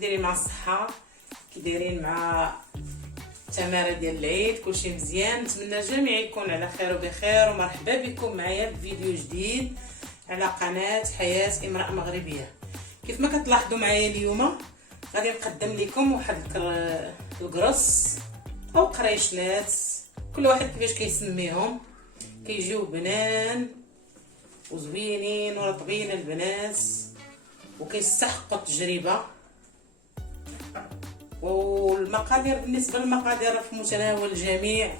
دايرين مع الصحه، كي دايرين مع التماره ديال العيد؟ كلشي مزيان. نتمنى الجميع يكون على خير وبخير، ومرحبا بكم معايا بفيديو جديد على قناه حياه امراه مغربيه. كيف ما كتلاحظوا معايا اليوم غادي نقدم لكم واحد القرص او قريشلات، كل واحد كيفاش كيسميهم. كيجيو بنان وزوينين ورطبين البنات، وكيستحقوا التجربه. والمقادير بالنسبه للمقادير في متناول الجميع،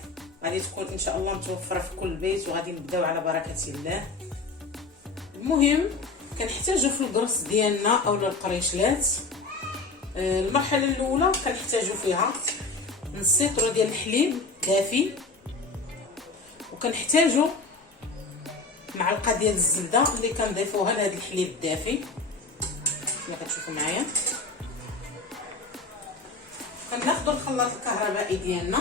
غادي تكون ان شاء الله متوفره في كل بيت، وغادي نبداو على بركه الله. المهم كنحتاجو في القرص ديالنا او القريشلات، المرحله الاولى كنحتاجو فيها نص لتر ديال الحليب دافي، وكنحتاجو معلقه ديال الزبده اللي كنضيفوها لهذا الحليب الدافي كما كتشوفوا معايا. كناخذوا الخلاط الكهربائي ديالنا،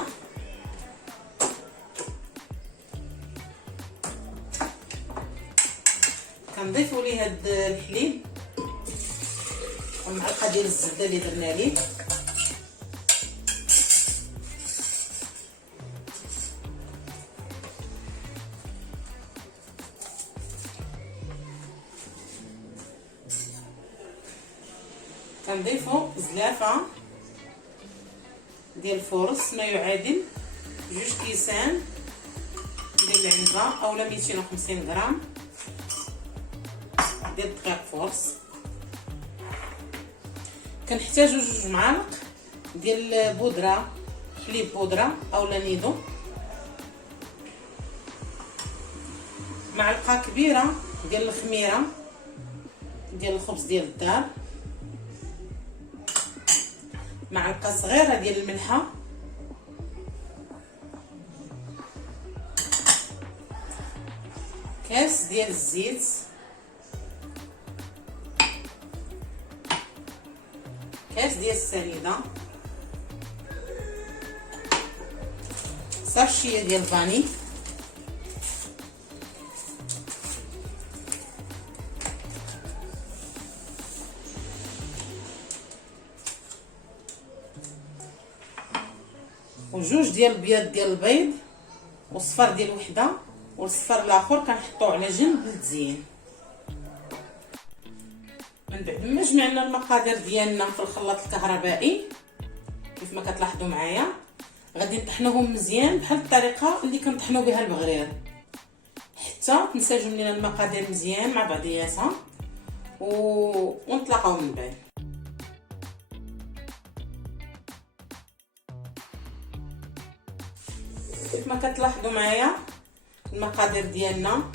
كنضيفوا ليه هاد الحليب ومعلقه ديال الزبده اللي درنا ليه، كنضيفوا زلافه ديال الفورص ما يعادل 2 كيسان ديال العنبه اولا 250 غرام ديال الدقيق فورص. كنحتاجو 2 معالق ديال بودره حليب بودره اولا نيدو، معلقه كبيره ديال الخميره ديال الخبز ديال الدار، معلقه صغيره ديال الملحه، كاس ديال الزيت، كاس ديال السنيده، ساشيه ديال الفاني، وجوج ديال البياض ديال البيض، والصفر ديال وحده، والصفر الاخر كنحطوه على جنب للتزيين. من بعد ما جمعنا المقادير ديالنا في الخلاط الكهربائي كيف ما كتلاحظوا معايا، غادي نطحنوهم مزيان بحال الطريقه اللي كنطحنوا بها البغرير حتى تنسجم لينا المقادير مزيان مع بعضياتها ونطلقوا من بعد. كيف ما كتلاحظوا معايا المقادير ديالنا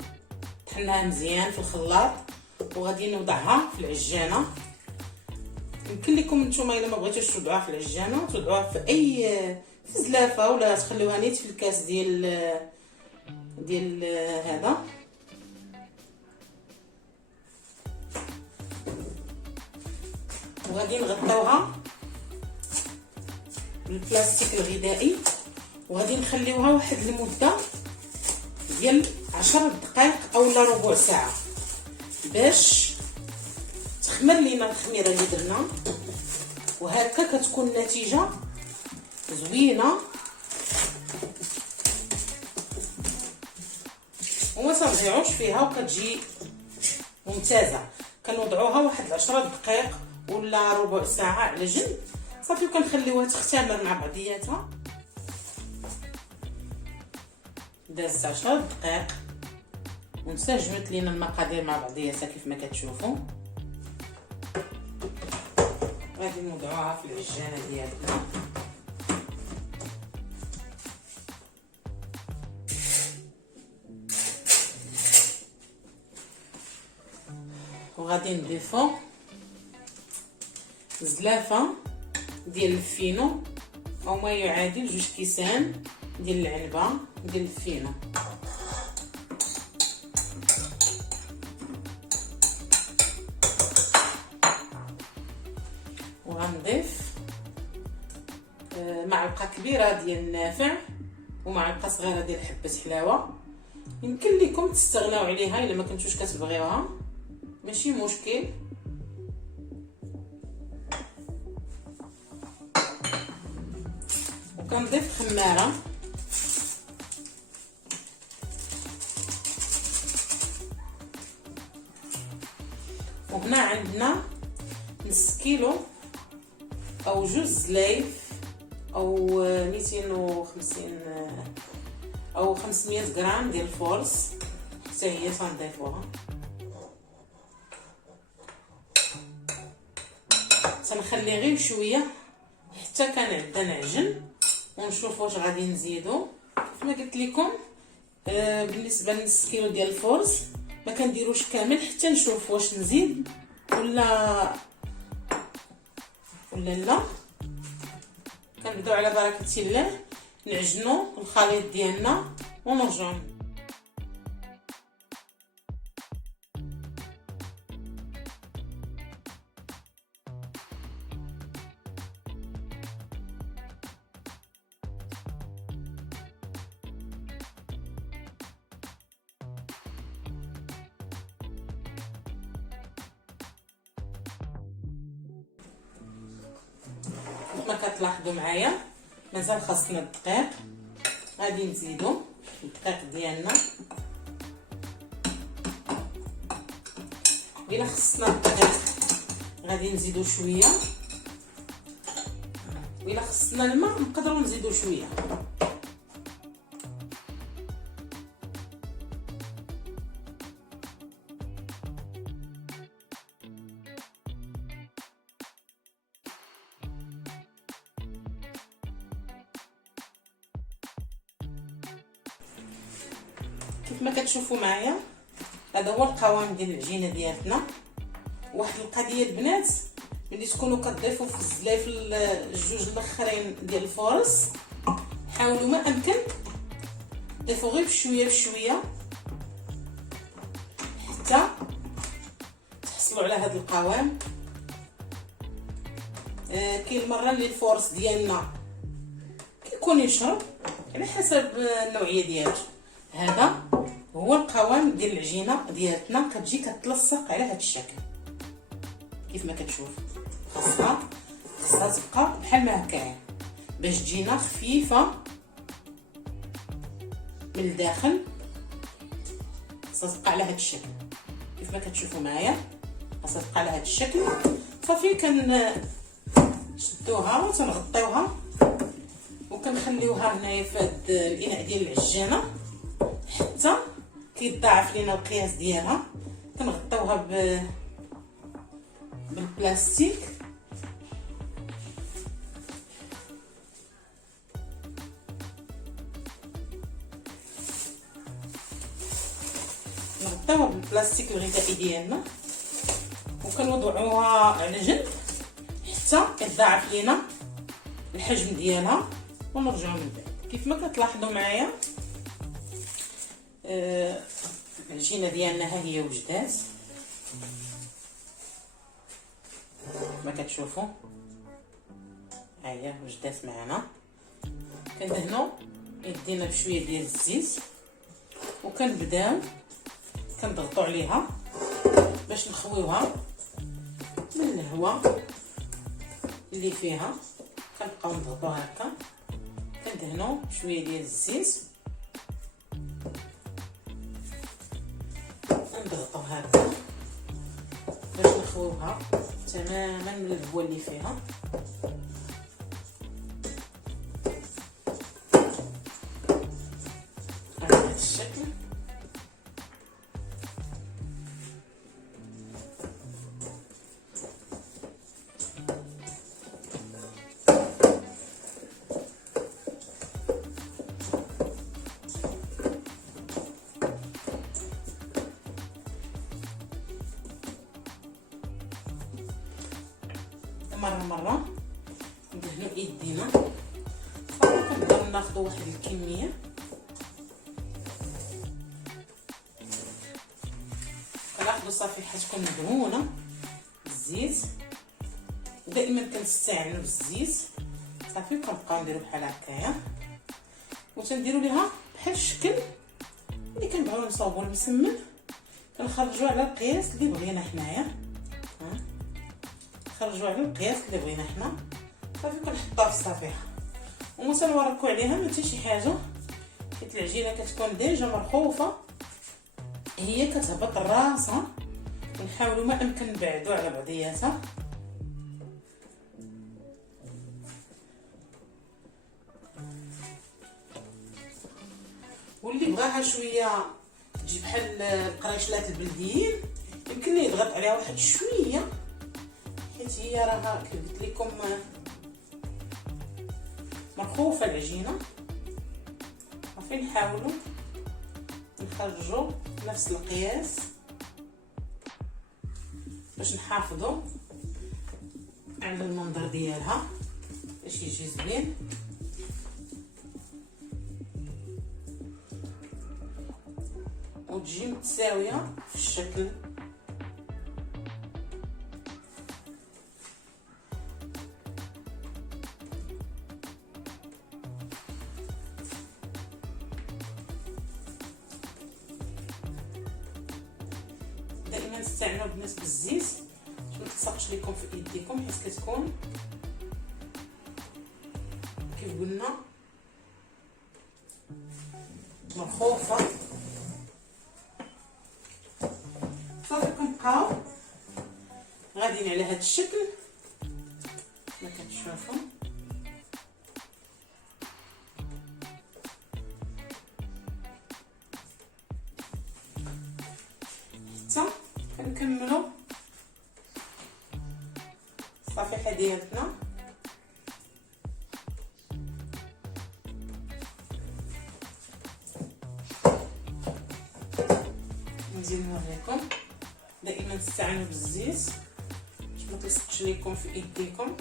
طحناها مزيان في الخلاط، وغادي نوضعها في العجانه. يمكن لكم نتوما الا ما بغيتوش توضعوها في العجانه توضعوها في في زلافه، ولا تخليوها نيت في الكاس ديال هذا. وغادي نغطيوها بالبلاستيك الغذائي، وغادي نخليوها واحد المده ديال 10 دقائق اولا ربع ساعه باش تخمر لينا الخميره اللي درنا. وهكا كتكون النتيجه زوينه وما ترجعوش فيها، وكتجي ممتازه. كنوضعوها واحد 10 دقائق ولا ربع ساعه على جنب صافي، وكنخليوها تختمر مع بعضياتها. دازت 10 دقائق وانسجمت لينا المقادير مع بعضياتها كيف ما كتشوفوا. غادي نوضعوها في العجانه ديالنا، وغادي نضيفو زلافه ديال الفينو او ما يعادل 2 كيسان ديال العنبه ديال الفينو، وغنضيف معلقه كبيره ديال النافع ومعلقه صغيره ديال حبه حلاوه. يمكن لكم تستغناو عليها الا ما كنتوش كتبغيوها، ماشي مشكل. وكنضيف خماره. وهنا عندنا نص كيلو او جوج زلايف او 250 او 500 غرام ديال الفورص حتى هي تنضيفوها. تنخلي غير شويه حتى كنعدا نعجن ونشوف واش غادي نزيدو. كما قلت لكم بالنسبه لنص كيلو ديال الفورص ما كنديروش كامل حتى نشوف واش نزيد ولا لا. كنبداو على بركه الله نعجنوا الخليط ديالنا ونرجعوا. كما كتلاحظوا معايا مازال خاصنا الدقيق، غادي نزيدو الدقيق ديالنا. الا خصنا الدقيق غادي نزيدو شويه، والا خصنا الماء نقدروا نزيدو شويه. كيف ما كتشوفوا معايا هذا هو القوام ديال العجينه ديالتنا. واحد القضيه البنات، ملي تكونوا كتضيفوا في الزلايف الجوج الاخرين ديال الفورص حاولوا ما امكن ضيفوا غير بشويه بشويه حتى تحصلوا على هذا القوام. كاين المره اللي الفورص ديالنا كيكون يشرب على حسب النوعيه ديالو. هذا هو القوام ديال العجينه ديالتنا، كتجي كتلصق على هذا الشكل كيف ما كتشوف. خاصها تبقى بحال ما هكايا باش تجينا خفيفه من الداخل. خاصها تبقى على هذا الشكل كيف ما كتشوفوا معايا، خاصها تبقى على هذا الشكل. صافي كنشدوها وتنغطيوها وكنخليوها هنايا في هذا الاناء ديال العجانه حتى كيتضاعف لينا القياس ديالها. كنغطيوها بالبلاستيك نغطيوها بالبلاستيك الغذائي ديالنا وكنوضعوها على جنب حتى يتضاعف لينا الحجم ديالها ونرجعوا من بعد. كيف ما كتلاحظوا معايا العجينه ديالنا ها هي وجدات ما كتشوفوا. ها هي وجدات معنا. كندهنوا يدينا بشويه ديال الزيت وكنبداو كنضغطوا عليها باش نخويوها من الهواء اللي فيها. كنبقاو نضغطوا هكا، كندهنوا بشويه ديال الزيت نضغطوا هكا باش نخويوها تماما من الهواء اللي فيها. على هذا الشكل. مرة ندهنو ايدينا. صافي كنبداو ناخدو واحد الكمية كناخدو صفيحة تكون مدهونة بالزيت. دائما كنستعملو بالزيت. صافي كنبقاو نديرو بحال هكايا وتنديرو ليها بحال الشكل اللي كنبغيو نصاوبو المسمن. كنخرجو على القياس اللي بغينا حنايا، خرجوا على القياس اللي بغينا حنا. صافي كنحطوها في الصفيحه وما تنوركو عليها ما حتى شي حاجه، حيت العجينه كتكون ديجا مرخوفه، هي كتهبط راسها. ونحاولوا ما امكن نبعدوا على بعضياتها. واللي بغاها شويه تجي بحال القريشلات البلديين يمكن ليه يضغط عليها واحد شويه، حيت هي راها قلت لكم مرخوفه العجينه. صافي نحاولوا نخرجوا نفس القياس باش نحافظوا على المنظر ديالها باش يجي زوين. وتجي متساويه في الشكل. دائما استعملوا بالنسبه للزيت باش ما تلصقش لكم في يديكم، حيت كتكون كيف قلنا مرخوفه. صافي كنبقاو غاديين على هذا الشكل كما كتشوفوا. حتى كنكملوا الصفيحه ديالنا. نزيد نوريكم دائما تستعملوا بالزيت باش ما تلصقش لكم في ايديكم.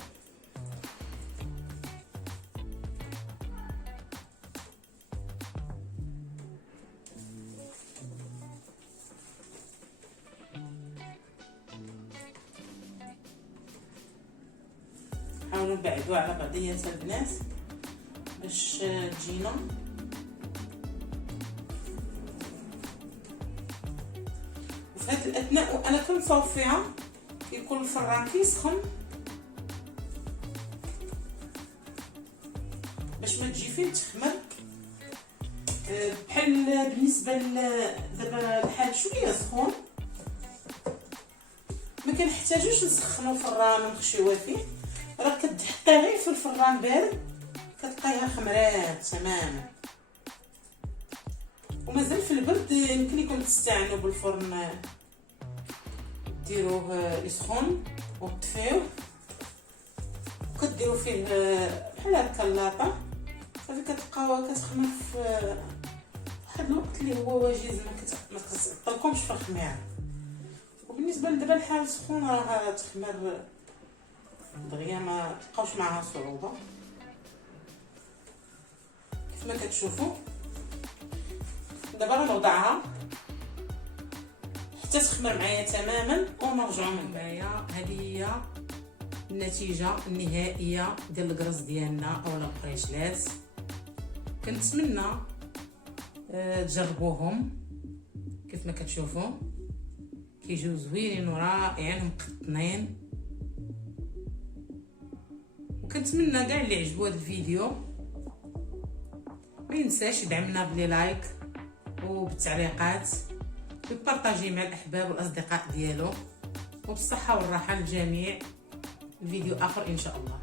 حاولوا نبعدوا على بعضياتها البنات باش تجينا. وفي هذه الاثناء وانا كنصوفيها كيكون الفران كيسخن باش ما تجي فيه تخمر. بحال بالنسبه دابا الحال شويه سخون ما كنحتاجوش نسخنوا الفران ونخشيوها فيه، راه كتحطيها غير في الفران بارد كتلقايها خمرات تماما. ومازال في البرد يمكن لكم تستعملوا بالفرن ديروه يسخن وتطفيوه وكديروا فيه بحال هكا اللاطه. صافي كتبقاو كتخمر في واحد الوقت اللي هو وجيز، ما كتعطلكمش في الخميره. وبالنسبه لدابا الحال سخون راه تخمر دغيا ما تبقاوش معها صعوبه. كيف ما كتشوفوا دابا غنوضعها حتى تخمر معايا تماما ونرجعوا من معايا. هذه هي النتيجه النهائيه ديال الكرز ديالنا اولا القريشلات. كنتمنى تجربوهم. كيف ما كتشوفوا كيجيو زوينين ورائعين ومقطنين. وكنتمنى كاع اللي عجبو هذا الفيديو ما ينساش يدعمنا بلي لايك وبالتعليقات ويبارطاجي مع الاحباب والاصدقاء ديالو. وبالصحه والراحه للجميع. الفيديو اخر ان شاء الله.